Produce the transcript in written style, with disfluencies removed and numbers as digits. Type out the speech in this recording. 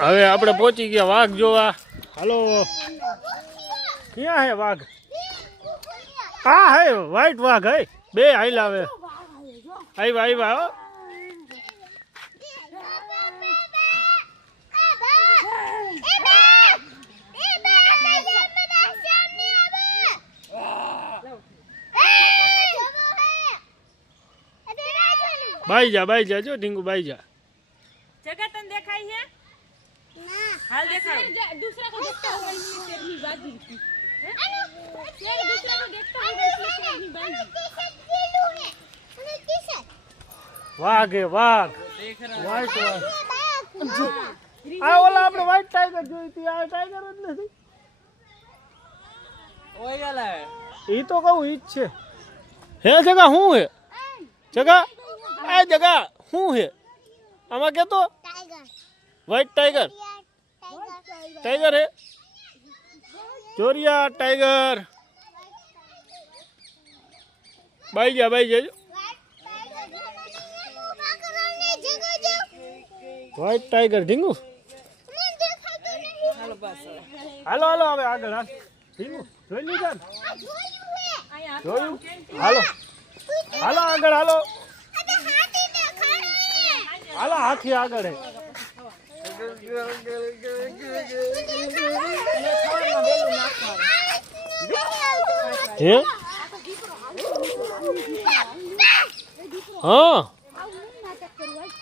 હવે આપણે પહોંચી ગયા વાઘ જોવા. હાલો, ક્યાં હે વાઘ? હા હે વ્હાઈટ વાઘ હે, બે હાઈલ આવે. આવ્યા આવ્યા હો. बाई जा जो ढींगू बाई जा. जगह तन देखाई है ना? हाल देखा दूसरा को देखता हुआ इसलिए तेरी बात दिखती है. शेर दूसरा को देखता हुआ इसलिए तेरी बात वाघ है वाघ, व्हाइट वाघ. आ ओला આપણે વ્હાઈટ ટાઈગર જોઈ હતી, આ ટાઈગર જ નથી. ઓય ગલા ઈ તો કહું ઈ જ છે. હે જગા હું હે? જગા આ જગા હું હે? આમાં કે તો વ્હાઈટ ટાઈગર, ટાઈગર હે, ચોરિયા ટાઈગર. બાઈ જા વ્હાઈટ ટાઈગર ઢીંગુ. હાલો હાલો હવે આગળ હાલ. ઢીંગુ જોઈ લીધા ને? જોયું? હાલો હાલો આગળ હાલો. હાલો હાથી આગળ હે. હા